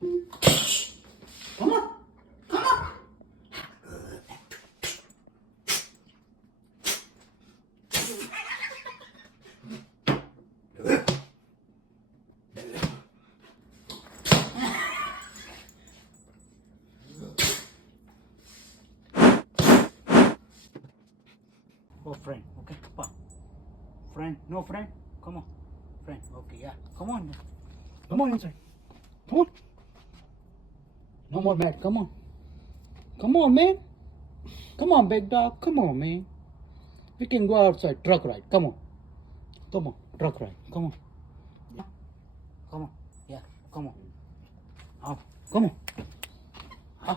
Come on. Come on. Oh, friend. Okay, come on. Friend. No, friend. Come on. Friend. Okay, yeah. Come on. Come on inside. Come on. No more bad. Come on. Come on, man. Come on, big dog. Come on, man. We can go outside. Truck ride. Come on. Come on. Truck ride. Come on. Yeah. Come on. Yeah. Come on. Oh, come on. Oh.